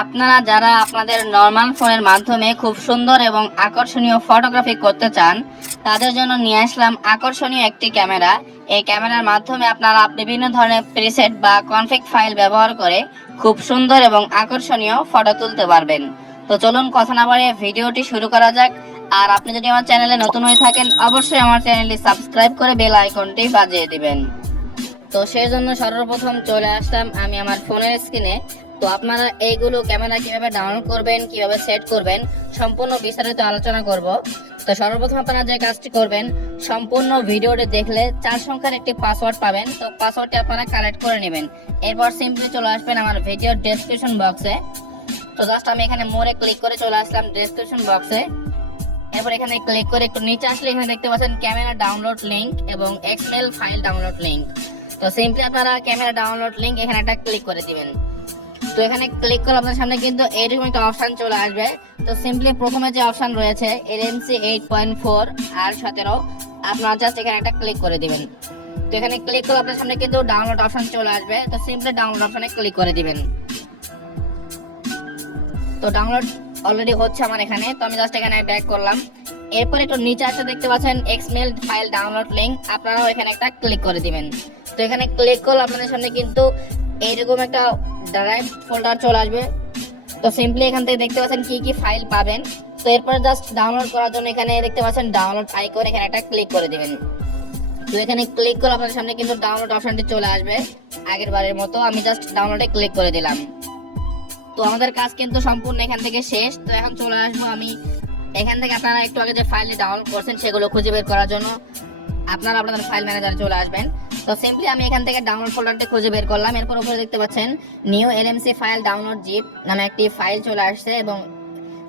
আপনারা যারা আপনাদের নর্মাল ফোনের মাধ্যমে খুব সুন্দর এবং আকর্ষণীয় ফটোগ্রাফি করতে চান তাদের জন্য নিয়ে আসলাম আকর্ষণীয় একটি ক্যামেরা। এই ক্যামেরার মাধ্যমে আপনারা বিভিন্ন ধরনের প্রিসেট বা কনফিগ ফাইল ব্যবহার করে খুব সুন্দর এবং আকর্ষণীয় ফটো তুলতে পারবেন। তো চলুন কথা না বাড়িয়ে ভিডিওটি শুরু করা যাক। আর আপনি যদি আমার চ্যানেলে নতুন হয়ে থাকেন অবশ্যই আমার চ্যানেলটি সাবস্ক্রাইব করে বেল আইকনটি বাজিয়ে দিবেন। তো সেই জন্য সর্বপ্রথম চলে আসলাম আমি আমার ফোনের স্ক্রিনে। তো আপনারা এইগুলো ক্যামেরা কিভাবে ডাউনলোড করবেন, কিভাবে সেট করবেন সম্পূর্ণ বিস্তারিত আলোচনা করব। তো সর্বপ্রথম আপনারা যে কাজটি করবেন, সম্পূর্ণ ভিডিওটি দেখলে 4 সংখ্যার একটি পাসওয়ার্ড পাবেন। তো পাসওয়ার্ডটি আপনারা কালেক্ট করে নেবেন। এরপর সিম্পলি চলে আসবেন আমার ভিডিওর ডেসক্রিপশন বক্সে। তো জাস্ট আমি এখানে মোরে ক্লিক করে চলে আসলাম ডেসক্রিপশন বক্সে। এরপর এখানে ক্লিক করে একটু নিচে আসলে এখানে দেখতে পাচ্ছেন ক্যামেরা ডাউনলোড লিংক এবং এক্সএমএল ফাইল ডাউনলোড লিংক। তো সিম্পলি আপনারা ক্যামেরা ডাউনলোড লিংক এখানে একটা ক্লিক করে দিবেন। তো এখানে ক্লিক করলে আপনার সামনে কিন্তু এরকম একটা অপশন চলে আসবে। তো সিম্পলি প্রথমে যে অপশন রয়েছে LMC 8.4 আর 17 আপনারা জাস্ট এখানে একটা ক্লিক করে দিবেন। তো এখানে ক্লিক করলে আপনার সামনে কিন্তু ডাউনলোড অপশন চলে আসবে। তো সিম্পলি ডাউনলোড অপশনে ক্লিক করে দিবেন। তো ডাউনলোড অলরেডি হচ্ছে আমার এখানে। তো আমি জাস্ট এখানে ব্যাক করলাম। এরপর একটু নিচে আসলে দেখতে পাচ্ছেন এক্সএমএল ফাইল ডাউনলোড লিংক, আপনারাও এখানে একটা ক্লিক করে দিবেন। তো এখানে ক্লিক করলে আপনাদের সামনে কিন্তু এইরকম একটা ড্রাইভ ফোল্ডার চলে আসবে। তো সিম্পলি এখান থেকে দেখতে পাচ্ছেন কি কি ফাইল পাবেন। তো এরপর জাস্ট ডাউনলোড করার জন্য এখানে দেখতে পাচ্ছেন ডাউনলোড আইকন, এখানে একটা ক্লিক করে দিবেন। তো এখানে ক্লিক করলে আপনাদের সামনে কিন্তু ডাউনলোড অপশনটি চলে আসবে আগের বারের মতো। আমি জাস্ট ডাউনলোডে ক্লিক করে দিলাম। তো আমাদের কাজ কিন্তু সম্পূর্ণ এখান থেকে শেষ। তো এখন চলে আসবো আমি এখান থেকে আপনারা একটু আগে যে ফাইলটি ডাউনলোড করছেন সেগুলো খুঁজে বের করার জন্য আপনারা আপনাদের ফাইল ম্যানেজারে চলে আসবেন। তো সিম্পলি আমি এখান থেকে ডাউনলোড ফোল্ডারটি খুঁজে বের করলাম। এরপর উপরে দেখতে পাচ্ছেন new LMC file download zip নামে একটি ফাইল চলে আসছে এবং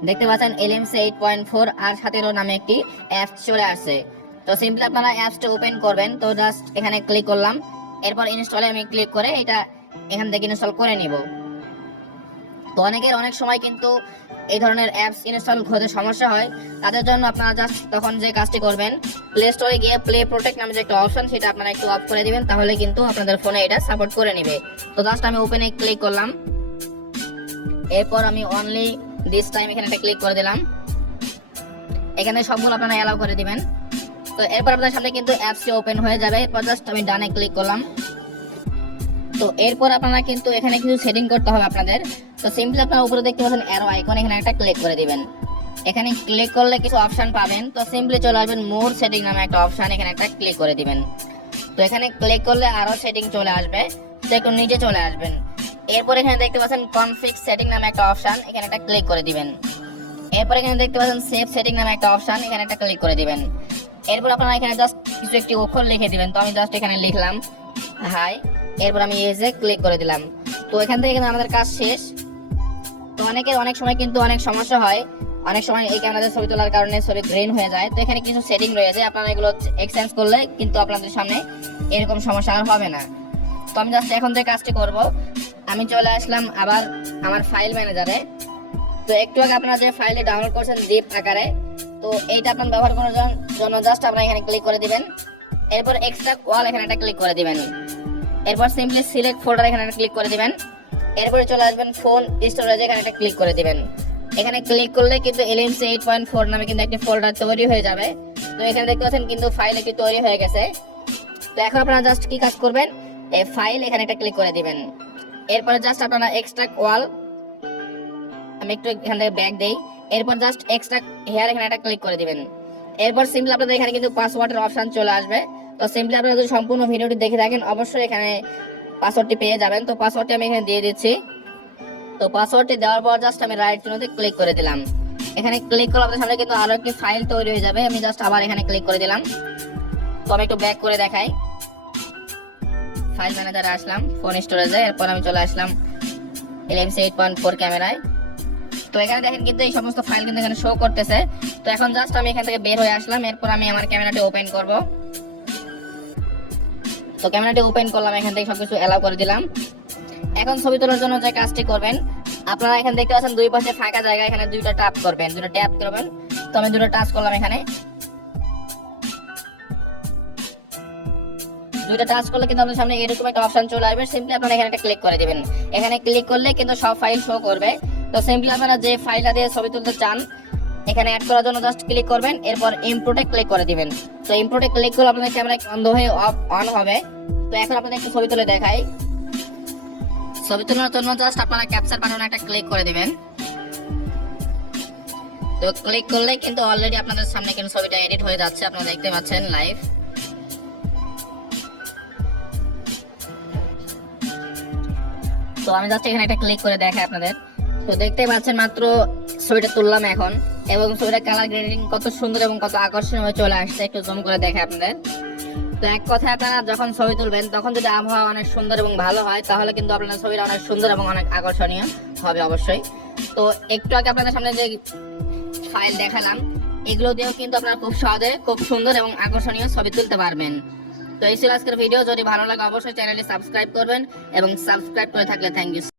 দেখতে পাচ্ছেন LMC 8.4 আর 17 নামে একটি অ্যাপস চলে আসছে। তো সিম্পলি আপনারা অ্যাপসটা ওপেন করবেন। তো জাস্ট এখানে ক্লিক করলাম। এরপর ইনস্টলে আমি ক্লিক করে এটা এখান থেকে ইনস্টল করে নিব। তো অনেকের অনেক সময় কিন্তু এই ধরনের অ্যাপস ইনস্টল হতে সমস্যা হয়। তাদের জন্য আপনারা জাস্ট তখন যে কাজটি করবেন, প্লে স্টোরে গিয়ে প্লে প্রোটেক্ট নামে যে একটা অপশন সেটা আপনারা একটু অফ করে দিবেন, তাহলে কিন্তু আপনাদের ফোনে এটা সাপোর্ট করে নেবে। তো জাস্ট আমি ওপেনে ক্লিক করলাম। এরপর আমি অনলি দিস টাইম এখানে একটা ক্লিক করে দিলাম। এখানে সবগুলো আপনারা অ্যালাউ করে দিবেন। তো এরপর আপনার সামনে কিন্তু অ্যাপসটি ওপেন হয়ে যাবে। এরপর জাস্ট আমি ডানে ক্লিক করলাম। তো এরপর আপনারা কিন্তু এখানে কিছু সেটিং করতে হবে আপনাদের। তো সিম্পলি আপনারা উপরে দেখতে পাচ্ছেন অ্যারো আইকন, এখানে একটা ক্লিক করে দিবেন। এখানে ক্লিক করলে কিছু অপশন পাবেন। তো সিম্পলি চলে আসবেন মোর সেটিং নামে একটা অপশন, এখানে একটা ক্লিক করে দিবেন। তো এখানে ক্লিক করলে আরো সেটিং চলে আসবে। তো একটু নিচে চলে আসবেন। এরপর এখানে দেখতে পাচ্ছেন কনফিগ সেটিং নামে একটা অপশন, এখানে একটা ক্লিক করে দিবেন। এরপর এখানে দেখতে পাচ্ছেন সেভ সেটিং নামে একটা অপশন, এখানে একটা ক্লিক করে দিবেন। এরপর আপনারা এখানে জাস্ট কিছু একটি অক্ষর লিখে দিবেন। তো আমি জাস্ট এখানে লিখলাম হাই। এরপর আমি এজে ক্লিক করে দিলাম। তো এখান থেকে কিন্তু আমাদের কাজ শেষ। তো অনেকের অনেক সময় কিন্তু অনেক সমস্যা হয়, অনেক সময় এই ক্যামেরাতে ছবি তোলার কারণে ছবি গ্রেন হয়ে যায়। তো এখানে কিছু সেটিং রয়েছে, আপনারা এগুলো এক্সচেঞ্জ করলে কিন্তু আপনাদের সামনে এরকম সমস্যা আর হবে না। তো আমি জাস্ট এখন যে কাজটি করব, আমি চলে আসলাম আবার আমার ফাইল ম্যানেজারে। তো একটু আগে আপনারা যে ফাইলটি ডাউনলোড করছেন জিপ আকারে, তো এইটা আপনার ব্যবহার করার জন্য জাস্ট আপনারা এখানে ক্লিক করে দিবেন। এরপর এক্সট্রাক্ট ওয়াল এখানে একটা ক্লিক করে দিবেন। এরপর সিম্পলি সিলেক্ট ফোল্ডার এখানে ক্লিক করে দিবেন। এরপরে চলে আসবেন ফোন স্টোরেজ, এখানে একটা ক্লিক করে দিবেন। এখানে ক্লিক করলে কিন্তু LMC 8.4 নামে কিন্তু একটা ফোল্ডার তৈরি হয়ে যাবে। তো এখানে দেখতে পাচ্ছেন কিন্তু ফাইল একটি তৈরি হয়ে গেছে। তো এখন আপনারা জাস্ট কি কাজ করবেন, এই ফাইল এখানে একটা ক্লিক করে দিবেন। এরপরে জাস্ট আপনারা এক্সট্রাক্ট ওয়াল, আমি একটু এখান থেকে ব্যাক দেই। এরপর জাস্ট এক্সট্রাক্ট হেয়ার এখানে একটা ক্লিক করে দিবেন। এরপর সিম্পলি আপনাদের এখানে কিন্তু পাসওয়ার্ডের অপশন চলে আসবে। তো সিম্পলি আপনারা যদি সম্পূর্ণ ভিডিওটি দেখে থাকেন অবশ্যই এখানে পাসওয়ার্ডটি পেয়ে যাবেন। তো পাসওয়ার্ডটি আমি এখানে দিয়ে দিচ্ছি। তো পাসওয়ার্ডটি দেওয়ার পর জাস্ট আমি রাইট চিহ্নতে ক্লিক করে দিলাম। এখানে ক্লিক করলে আপনাদের সামনে কিন্তু আরো একটি ফাইল তৈরি হয়ে যাবে। আমি জাস্ট আবার এখানে ক্লিক করে দিলাম। তো আমি একটু ব্যাক করে দেখাই। ফাইল ম্যানেজারে আসলাম, ফোন স্টোরেজে। এরপর আমি চলে আসলাম LMC 8.4 ক্যামেরায়। তো এখানে দেখেন কিন্তু এই সমস্ত ফাইল কিন্তু এখানে শো করতেছে। তো এখন জাস্ট আমি এখান থেকে বের হয়ে আসলাম। এরপর আমি আমার ক্যামেরাটি ওপেন করব। তো ক্যামেরাটি ওপেন করলাম, এখান থেকে সবকিছু অ্যালাউ করে দিলাম। এখন ছবি তোলার জন্য যে কাজটি করবেন, আপনারা এখানে দেখতে পাচ্ছেন দুই পাশে ফাঁকা জায়গা, এখানে দুইটা ট্যাপ করবেন, দুটো ট্যাপ করবেন। তো আমি দুটো টাচ করলাম, এখানে দুইটা টাচ করলে কিন্তু আপনার সামনে এরকম একটা অপশন চলে আসবে। সিম্পলি আপনারা এখানে একটা ক্লিক করে দিবেন। এখানে ক্লিক করলে কিন্তু সব ফাইল শো করবে। তো সিম্পলি আপনারা যে ফাইলটা দিয়ে ছবি তুলতে চান এখানে অ্যাড করার জন্য জাস্ট ক্লিক করবেন, এরপর ইম্পোর্টে ক্লিক করে দিবেন। তো ইম্পোর্টে ক্লিক করলে আপনাদের ক্যামেরা বন্ধ হয়ে অন হবে। তো এখন আপনাদের একটু ছবি তুলে দেখাই। ছবি তোলার জন্য জাস্ট আপনারা ক্যাপচার বাটনে একটা ক্লিক করে দিবেন। তো ক্লিক করলে কিন্তু অলরেডি আপনাদের সামনে কিন্তু ছবিটা এডিট হয়ে যাচ্ছে, আপনারা দেখতে পাচ্ছেন লাইভ। তো আমি জাস্ট এখানে একটা ক্লিক করে দেখাই আপনাদের। তো দেখতে পাচ্ছেন মাত্র ছবিটা তুললাম এখন, এবং ছবিটা কালার গ্রেডিং কত সুন্দর এবং কত আকর্ষণীয় হয়ে চলে আসছে। একটু জুম করে দেখাই আপনাদের। তো এক কথায় আপনারা যখন ছবি তুলবেন তখন যদি আবহাওয়া অনেক সুন্দর এবং ভালো হয় তাহলে কিন্তু আপনার ছবিটা অনেক সুন্দর এবং অনেক আকর্ষণীয় হবে অবশ্যই। তো একটু আগে আপনাদের সামনে যে ফাইল দেখালাম এগুলো দিয়েও কিন্তু আপনারা খুব সহজে খুব সুন্দর এবং আকর্ষণীয় ছবি তুলতে পারবেন। তো এই ছিল আজকের ভিডিও। যদি ভালো লাগে অবশ্যই চ্যানেলটি সাবস্ক্রাইব করবেন, এবং সাবস্ক্রাইব করে থাকলে থ্যাংক ইউ।